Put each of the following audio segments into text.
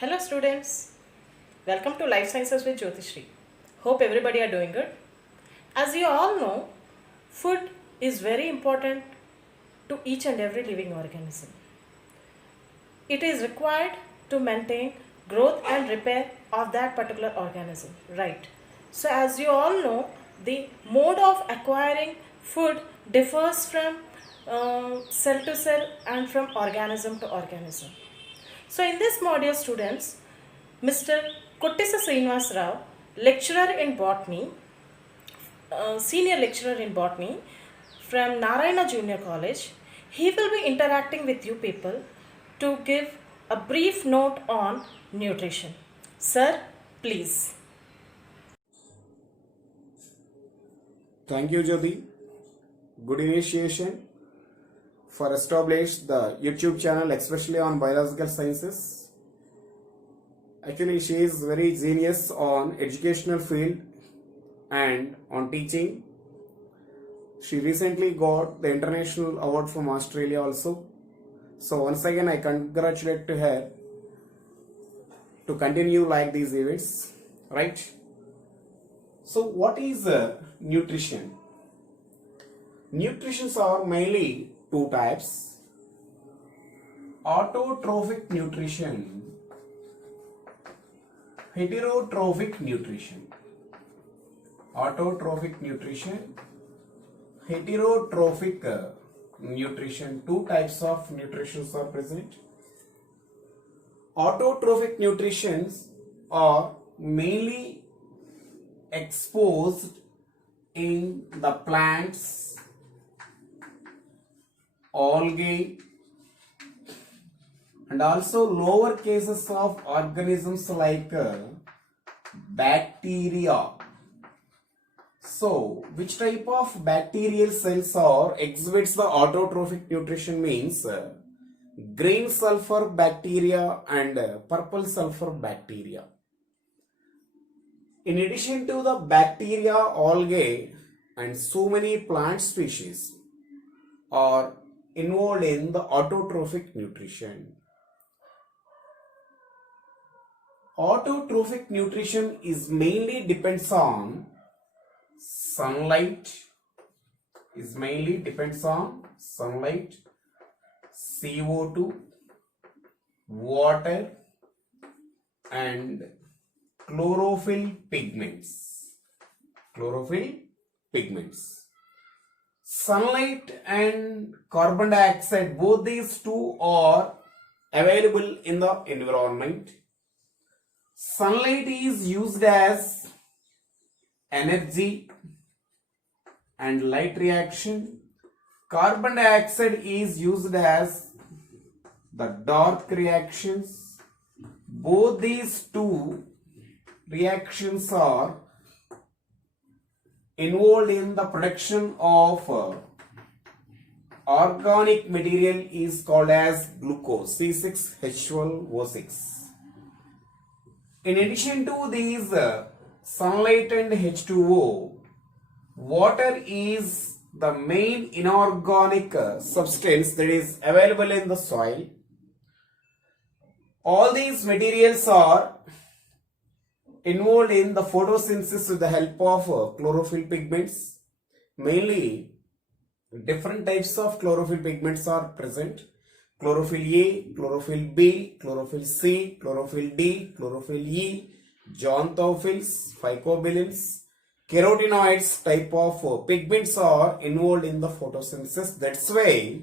Hello students, welcome to Life Sciences with Jyotishri. Hope everybody are doing good. As you all know, food is very important to each and every living organism. It is required to maintain growth and repair of that particular organism, right? So as you all know, the mode of acquiring food differs from cell to cell and from organism to organism. So in this module students, Mr. Kottisa Srinivas Rao, lecturer in botany, senior lecturer in botany from Narayana Junior College, he will be interacting with you people to give a brief note on nutrition. Sir, please. Thank you, Jyoti. Good initiation for establish the YouTube channel, especially on biological sciences. Actually, she is very genius on educational field and on teaching. She recently got the international award from Australia also. So once again, I congratulate to her to continue like these events, right? So what is nutrition? Nutritions are mainly two types: autotrophic nutrition, heterotrophic nutrition. Autotrophic nutrition, heterotrophic nutrition. Two types of nutritions are present. Autotrophic nutritions are mainly exposed in the plants, algae, and also lower cases of organisms like bacteria. So, which type of bacterial cells are exhibits the autotrophic nutrition means green sulfur bacteria and purple sulfur bacteria. In addition to the bacteria, algae, and so many plant species are involved in the autotrophic nutrition. Autotrophic nutrition is mainly depends on sunlight, CO2, water, and chlorophyll pigments. Sunlight and carbon dioxide, both these two are available in the environment. Sunlight is used as energy and light reaction. Carbon dioxide is used as the dark reactions. Both these two reactions are involved in the production of organic material is called as glucose, C6H12O6. In addition to these sunlight and H2O, water is the main inorganic substance that is available in the soil. All these materials are involved in the photosynthesis with the help of chlorophyll pigments. Mainly different types of chlorophyll pigments are present: chlorophyll A, chlorophyll B, chlorophyll C, chlorophyll D, chlorophyll E, xanthophylls, phycobilins, carotenoids type of pigments are involved in the photosynthesis. That's why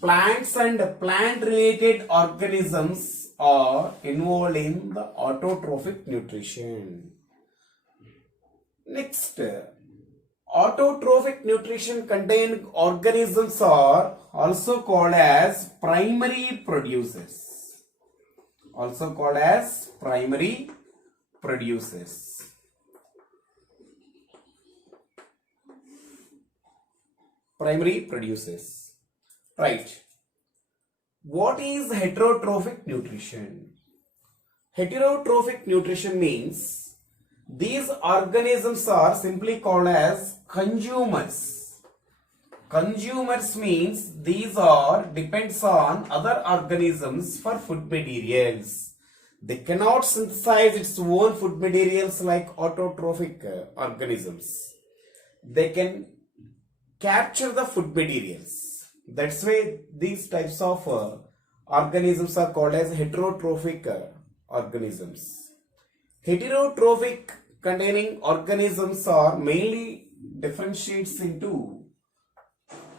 plants and plant related organisms are involved in the autotrophic nutrition. Next, autotrophic nutrition contained organisms are also called as primary producers. Right. What is heterotrophic nutrition? Heterotrophic nutrition means these organisms are simply called as consumers. Consumers means these are depends on other organisms for food materials. They cannot synthesize its own food materials like autotrophic organisms. They can capture the food materials. That's why these types of organisms are called as heterotrophic organisms. Heterotrophic containing organisms are mainly differentiates into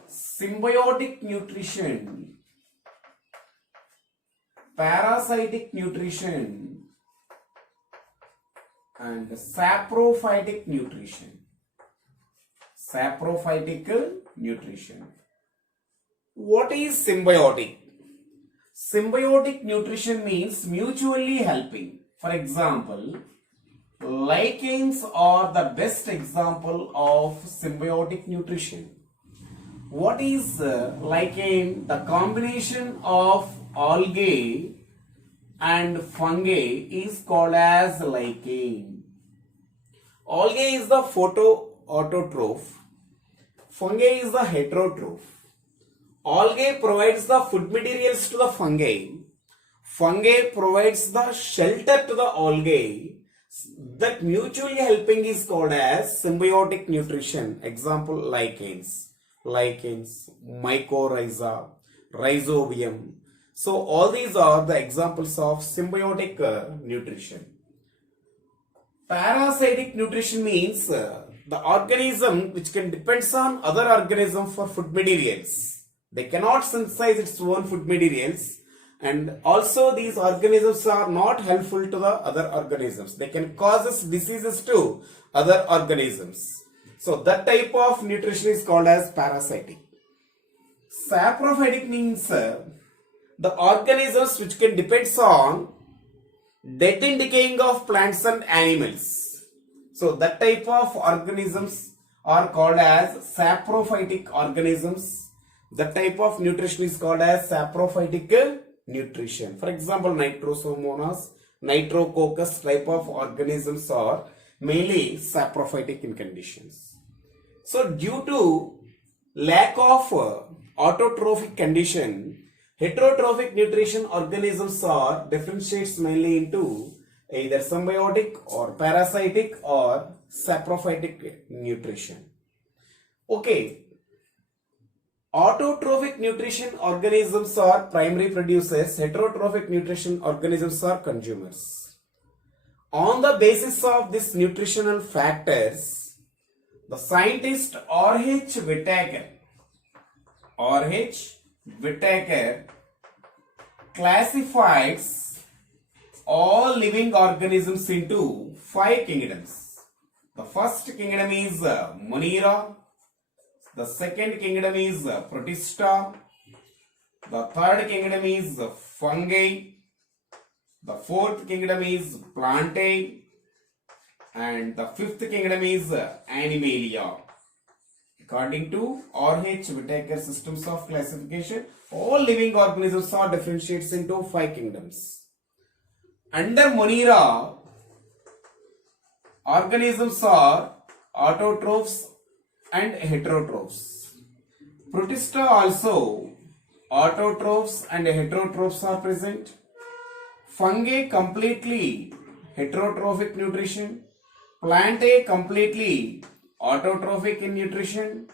symbiotic nutrition, parasitic nutrition, and saprophytic nutrition. Saprophytic nutrition. What is symbiotic? Symbiotic nutrition means mutually helping. For example, lichens are the best example of symbiotic nutrition. What is lichen? The combination of algae and fungi is called as lichen. Algae is the photoautotroph. Fungi is the heterotroph. Algae provides the food materials to the fungi. Fungi provides the shelter to the algae. That mutually helping is called as symbiotic nutrition. Example, lichens, mycorrhiza, rhizobium. So all these are the examples of symbiotic nutrition. Parasitic nutrition means the organism which can depends on other organism for food materials. They cannot synthesize its own food materials, and also these organisms are not helpful to the other organisms. They can cause diseases to other organisms. So that type of nutrition is called as parasitic. Saprophytic means the organisms which can depends on dead and decaying of plants and animals. So that type of organisms are called as saprophytic organisms. That type of nutrition is called as saprophytic nutrition. For example, Nitrosomonas, Nitrococcus type of organisms are mainly saprophytic in conditions. So due to lack of autotrophic condition, heterotrophic nutrition organisms are differentiates mainly into either symbiotic or parasitic or saprophytic nutrition. Okay. Autotrophic nutrition organisms are primary producers, heterotrophic nutrition organisms are consumers. On the basis of these nutritional factors, the scientist R.H. Whittaker classifies all living organisms into 5 kingdoms. The first kingdom is Monera. The second kingdom is Protista. The third kingdom is fungi. The fourth kingdom is Plantae. And the fifth kingdom is Animalia. According to R.H. Whittaker systems of classification, all living organisms are differentiates into 5 kingdoms. Under Monera, organisms are autotrophs and heterotrophs. Protista also autotrophs and heterotrophs are present. Fungi completely heterotrophic nutrition. Plantae completely autotrophic in nutrition.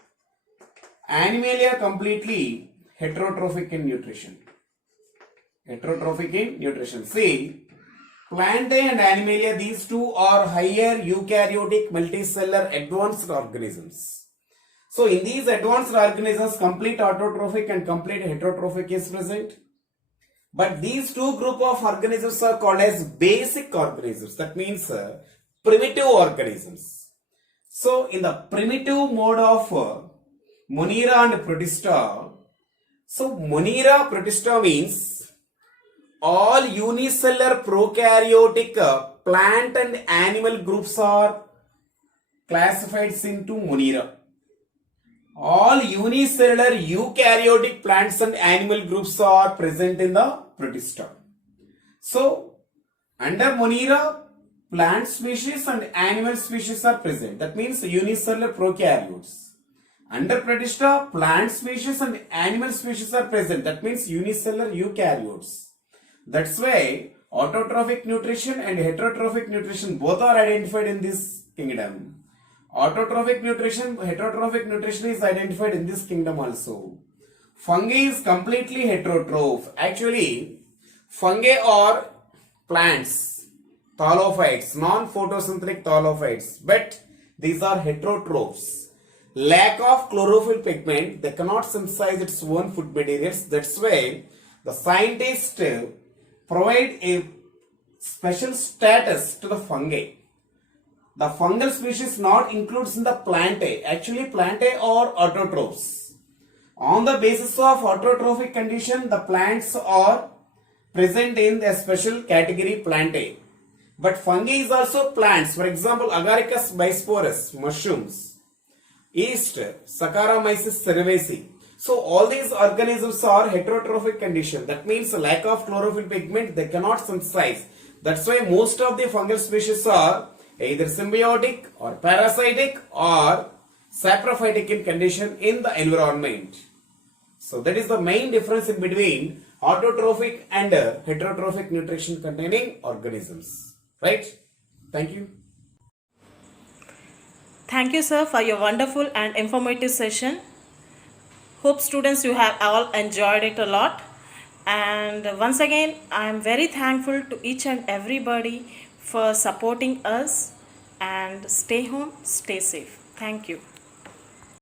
Animalia completely heterotrophic in nutrition. Heterotrophic in nutrition. See, Plantae and Animalia, these two are higher eukaryotic multicellular advanced organisms. So in these advanced organisms, complete autotrophic and complete heterotrophic is present. But these two group of organisms are called as basic organisms. That means primitive organisms. So in the primitive mode of Monera and Protista, so Monera Protista means all unicellular prokaryotic plant and animal groups are classified into Monera. All unicellular eukaryotic plants and animal groups are present in the Protista. So, under Monera, plant species and animal species are present. That means unicellular prokaryotes. Under Protista, plant species and animal species are present. That means unicellular eukaryotes. That's why Autotrophic nutrition and heterotrophic nutrition both are identified in this kingdom. Autotrophic nutrition, heterotrophic nutrition is identified in this kingdom also. Fungi is completely heterotroph. Actually, fungi are plants, thallophytes, non-photosynthetic thallophytes, but these are heterotrophs. Lack of chlorophyll pigment, they cannot synthesize its own food materials. That's why the scientists provide a special status to the fungi. The fungal species not includes in the plantae. Actually, plantae are autotrophs. On the basis of autotrophic condition, the plants are present in a special category plantae. But fungi is also plants. For example, Agaricus bisporus, mushrooms, yeast, Saccharomyces cerevisiae. So all these organisms are heterotrophic condition. That means lack of chlorophyll pigment, they cannot synthesize. That's why most of the fungal species are either symbiotic or parasitic or saprophytic in condition in the environment. So that is the main difference in between autotrophic and heterotrophic nutrition containing organisms. Right? Thank you. Thank you, sir, for your wonderful and informative session. Hope students you have all enjoyed it a lot. And once again, I am very thankful to each and everybody for supporting us, and stay home, stay safe. Thank you.